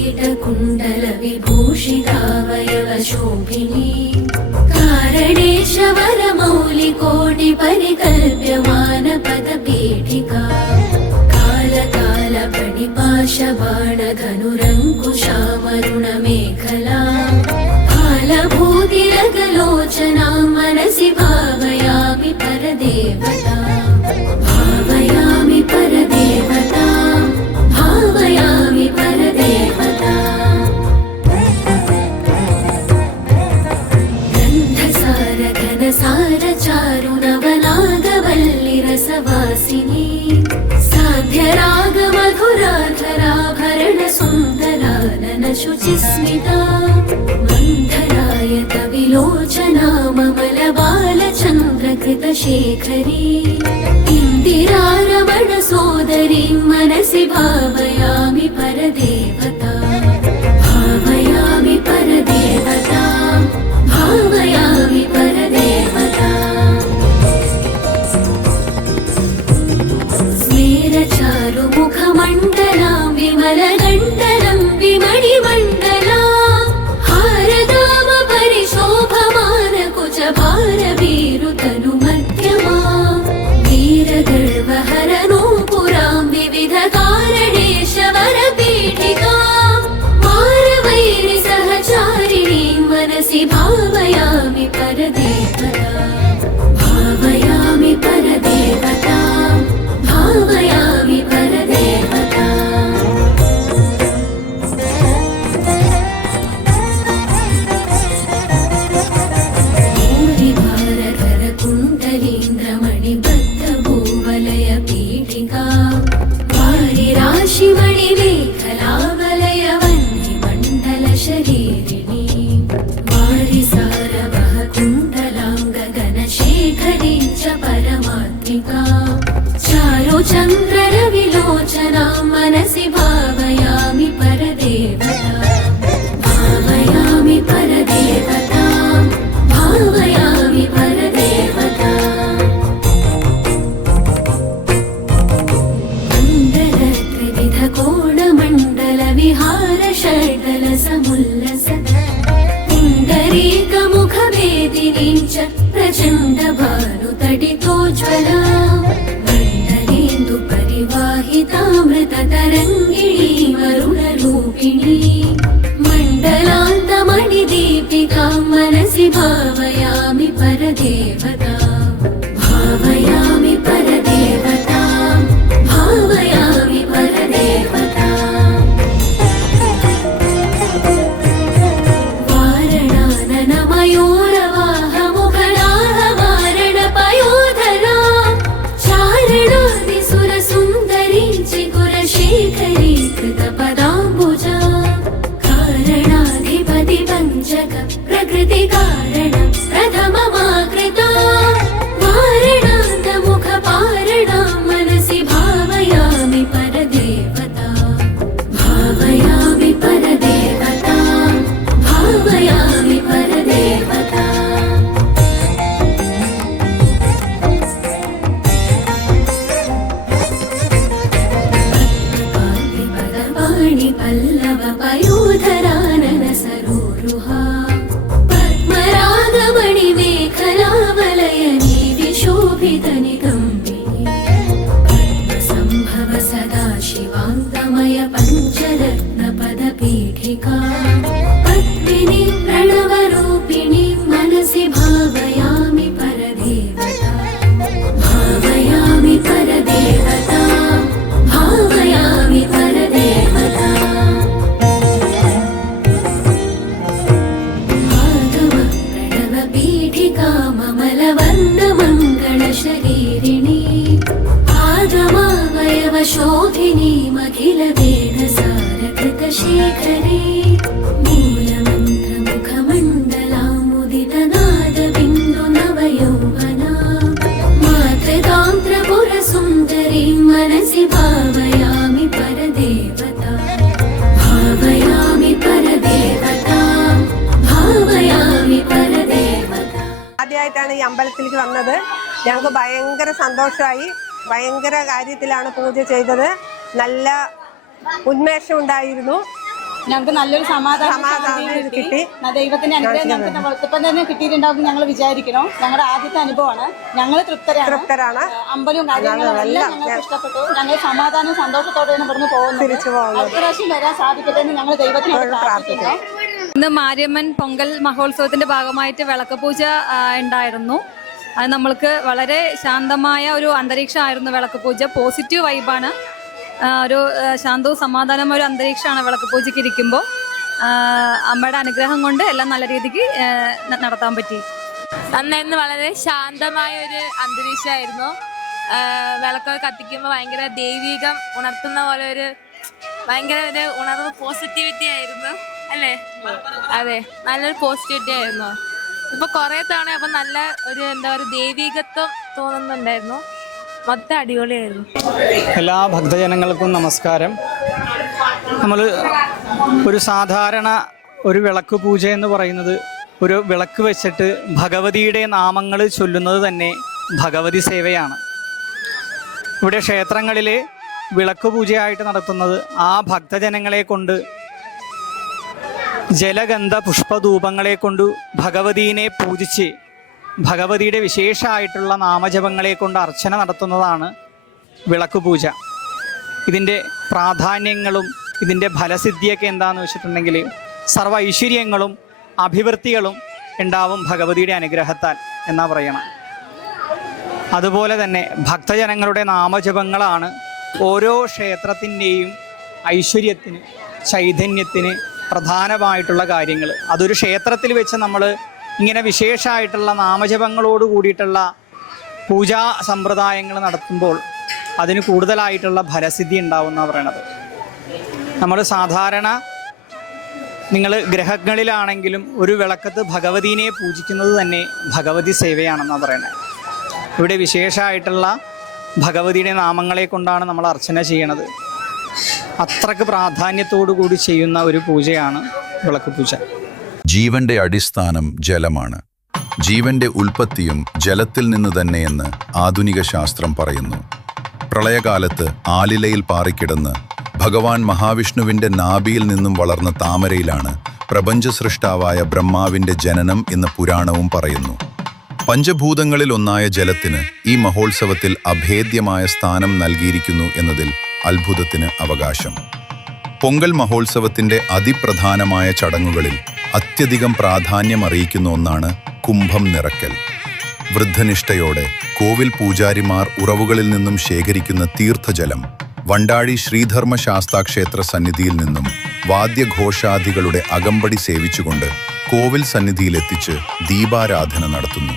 किरीटकुण्डल विभूषितावयवशोभिनी कारणेशवरमौलिकोटिपरिकल्प्यमानपदपीठिका कालकालपणिपाशबाणधनुरङ्कुशामरुणमेखला फालभूतिरगलोचनां मनसि भावयामि परदेवता भावयामि परदेवता भावयामि परदेवता गन्धसार घनसार चारु नवनागवल्लिरसवासिनी साध्यराग मधुराधराभरण सुन्दरानन शुचिस्मिता मन्थरायत विलोचना ममलबालचन्द्रकृतशेखरी इन्दिरारमण सोदरी मनसि भावयामि परदेवता भावयामि परदेवता भावयामि परदेवता स्मेरचारुमुखमण्डलां विमलगण्डलं विमणिमण्डला हारदामपरिशोभमानकुचभारवीरुतनुमध्यमा वीरगर्वहरनूपुरां विविधकारणेशवरपीठिका मारवैरिसहचारिणीं मनसि भावयामि परदेवता भावयामि परदेवता भावयामि परदेवता भूरिभारधरकुण्डलीन्द्रमणिबद्धभूवलयपीठिका वारिराशिमणिमेखलावलयवह्निमण्डलशरीरिणी वारिसारवः कुण्डलाङ्गगनशेखरी च परमात्मिका चारुचन्द्ररविलोचनां मनसि भावयामि परदेवता भावयामि परदेवता भावयामि परदेवता मण्डलत्रिविधकोणमण्डलविहारषड्दलसमुल्लस पुण्डरीकमुखवेदिनीं च प्रचण्डभानुतडितोज्ज्वला मण्डलेन्दुपरिवाहितामृततरङ्गिणी वरुणरूपिणी मण्डलान्तमणिदीपिकां मनसि भावयामि परदेवता भावयामि परदेवता भावयामि परदेवता वारणाननमयूरवाहमुखलाहवारणपयोधरा चारणादिसुरसुन्दरी चिकुरशेखरी कृतपदाम्बुजा कारणाधिपतिपञ्चक प्रकृतिकारण प्रथममाकृता वारणान्तमुखपारणां मनसि भावयामि परदेवता भावयामि परदेवता भावयामि परदेवता पल्लवपयोधरानन सरोरुहा पद्मरागमणिमेखलावलयनी विशोभितनिकम्बिनी पद्मसम्भव सदा शिवान्तमय पञ्चरत्नपदपीठिका पद्मिनी प्रणवरूपिणी मनसि भावयामि परदेवता भावयामि परदेवता भावयामि परदेवता आगमप्रणवपीठिका ममलवर्णमङ्गलशरीरिणी आगमावयवशोधिनीमखिलवेदसारकृतशेखरी मूलमन्त्रमुखमण्डलामुदितनादबिन्दुनवयौवना मातृगान्त्रपुरसुन्दरीं मनसि भावयामि परदेवता भावयामि परदेवता भावयामि परदेवता ആദ്യമായിട്ടാണ് ഈ അമ്പലത്തിലേക്ക് വന്നത്. ഞങ്ങൾക്ക് ഭയങ്കര സന്തോഷമായി. ഭയങ്കര കാര്യത്തിലാണ് പൂജ ചെയ്തത്. നല്ല ഉന്മേഷം ഉണ്ടായിരുന്നു. ഞങ്ങൾക്ക് നല്ലൊരു സമാധാനം കിട്ടി. ദൈവത്തിന്റെ അനുഗ്രഹം ഞങ്ങൾക്ക് ഇപ്പം തന്നെ കിട്ടിയിട്ടുണ്ടാവും ഞങ്ങൾ വിചാരിക്കണം. ഞങ്ങളുടെ ആദ്യത്തെ അനുഭവമാണ്. ഞങ്ങൾ തൃപ്തരാണ്. അമ്പലവും കാര്യങ്ങളും എല്ലാം ഞങ്ങൾക്ക് ഇഷ്ടപ്പെട്ടു. ഞങ്ങൾ സമാധാനവും സന്തോഷത്തോടെയാണ് ഇവിടുന്ന് പോകുന്നത്. അടുത്ത പ്രാവശ്യം വരാൻ സാധിക്കട്ടെ എന്ന് ഞങ്ങൾ ദൈവത്തിനോട് പ്രാർത്ഥിക്കുന്നു. ഇന്ന് മാരിയമ്മൻ പൊങ്കൽ മഹോത്സവത്തിന്റെ ഭാഗമായിട്ട് വിളക്ക് പൂജ ഉണ്ടായിരുന്നു. അത് നമ്മൾക്ക് വളരെ ശാന്തമായ ഒരു അന്തരീക്ഷമായിരുന്നു വിളക്ക് പൂജ. പോസിറ്റീവ് വൈബാണ്. ഒരു ശാന്തവും സമാധാനമായ ഒരു അന്തരീക്ഷമാണ് വിളക്ക് പൂജയ്ക്ക് ഇരിക്കുമ്പോൾ. അമ്മയുടെ അനുഗ്രഹം കൊണ്ട് എല്ലാം നല്ല രീതിക്ക് നടത്താൻ പറ്റി. നന്നായിരുന്നു. വളരെ ശാന്തമായ ഒരു അന്തരീക്ഷമായിരുന്നു. വിളക്കൊക്കെ കത്തിക്കുമ്പോൾ ഭയങ്കര ദൈവികം ഉണർത്തുന്ന പോലെ ഒരു ഭയങ്കര ഒരു ഉണർവ് പോസിറ്റിവിറ്റി ആയിരുന്നു അല്ലേ? അതെ, നല്ലൊരു പോസിറ്റിവിറ്റി ആയിരുന്നു. ഇപ്പൊ കുറെ തവണ അപ്പൊ നല്ല ഒരു എന്താ പറയുക ദൈവികത്വം തോന്നുന്നുണ്ടായിരുന്നു. മൊത്തം അടിപൊളിയായിരുന്നു. എല്ലാ ഭക്തജനങ്ങൾക്കും നമസ്കാരം. നമ്മൾ ഒരു സാധാരണ ഒരു വിളക്ക് പൂജ എന്ന് പറയുന്നത് ഒരു വിളക്ക് വെച്ചിട്ട് ഭഗവതിയുടെ നാമങ്ങൾ ചൊല്ലുന്നത് തന്നെ ഭഗവതി സേവയാണ്. ഇവിടെ ക്ഷേത്രങ്ങളിൽ വിളക്ക് പൂജയായിട്ട് നടത്തുന്നത് ആ ഭക്തജനങ്ങളെ കൊണ്ട് ജലഗന്ധ പുഷ്പധൂപങ്ങളെ കൊണ്ട് ഭഗവതീനെ പൂജിച്ച് ഭഗവതിയുടെ വിശേഷമായിട്ടുള്ള നാമജപങ്ങളെ കൊണ്ട് അർച്ചന നടത്തുന്നതാണ് വിളക്ക് പൂജ. ഇതിൻ്റെ പ്രാധാന്യങ്ങളും ഇതിൻ്റെ ഫലസിദ്ധിയൊക്കെ എന്താണെന്ന് വെച്ചിട്ടുണ്ടെങ്കിൽ സർവ്വ ഐശ്വര്യങ്ങളും അഭിവൃദ്ധികളും ഉണ്ടാവും ഭഗവതിയുടെ അനുഗ്രഹത്താൽ എന്നാ പറയണം. അതുപോലെ തന്നെ ഭക്തജനങ്ങളുടെ നാമജപങ്ങളാണ് ഓരോ ക്ഷേത്രത്തിൻ്റെയും ഐശ്വര്യത്തിന് ചൈതന്യത്തിന് പ്രധാനമായിട്ടുള്ള കാര്യങ്ങൾ. അതൊരു ക്ഷേത്രത്തിൽ വെച്ച് നമ്മൾ ഇങ്ങനെ വിശേഷമായിട്ടുള്ള നാമജപങ്ങളോട് കൂടിയിട്ടുള്ള പൂജാ സമ്പ്രദായങ്ങൾ നടത്തുമ്പോൾ അതിന് കൂടുതലായിട്ടുള്ള ഫലസിദ്ധി ഉണ്ടാവുമെന്നാണ് പറയണത്. നമ്മൾ സാധാരണ നിങ്ങൾ ഗ്രഹങ്ങളിലാണെങ്കിലും ഒരു വിളക്കത്ത് ഭഗവതീനെ പൂജിക്കുന്നത് തന്നെ ഭഗവതി സേവയാണെന്നാണ് പറയണത്. ഇവിടെ വിശേഷമായിട്ടുള്ള ഭഗവതിയുടെ നാമങ്ങളെ കൊണ്ടാണ് നമ്മൾ അർച്ചന ചെയ്യണത്. അത്രക്ക് പ്രാധാന്യത്തോടു കൂടി ചെയ്യുന്ന ഒരു പൂജയാണ് വിളക്ക് പൂജ. ജീവന്റെ അടിസ്ഥാനം ജലമാണ്. ജീവന്റെ ഉൽപ്പത്തിയും ജലത്തിൽ നിന്ന് തന്നെയെന്ന് ആധുനിക ശാസ്ത്രം പറയുന്നു. പ്രളയകാലത്ത് ആലിലയിൽ പാറിക്കിടന്ന് ഭഗവാൻ മഹാവിഷ്ണുവിന്റെ നാഭിയിൽ നിന്നും വളർന്ന താമരയിലാണ് പ്രപഞ്ചസൃഷ്ടാവായ ബ്രഹ്മാവിന്റെ ജനനം എന്ന് പുരാണവും പറയുന്നു. പഞ്ചഭൂതങ്ങളിൽ ഒന്നായ ജലത്തിന് ഈ മഹോത്സവത്തിൽ അഭേദ്യമായ സ്ഥാനം നൽകിയിരിക്കുന്നു എന്നതിൽ അത്ഭുതത്തിന് അവകാശം. പൊങ്കൽ മഹോത്സവത്തിന്റെ അതിപ്രധാനമായ ചടങ്ങുകളിൽ അത്യധികം പ്രാധാന്യമറിയിക്കുന്ന ഒന്നാണ് കുംഭം നിറയ്ക്കൽ. വൃദ്ധനിഷ്ഠയോടെ കോവിൽ പൂജാരിമാർ ഉറവുകളിൽ നിന്നും ശേഖരിക്കുന്ന തീർത്ഥജലം വണ്ടാഴി ശ്രീധർമ്മ ശാസ്താക്ഷേത്ര സന്നിധിയിൽ നിന്നും വാദ്യഘോഷാദികളുടെ അകമ്പടി സേവിച്ചുകൊണ്ട് കോവിൽ സന്നിധിയിലെത്തിച്ച് ദീപാരാധന നടത്തുന്നു.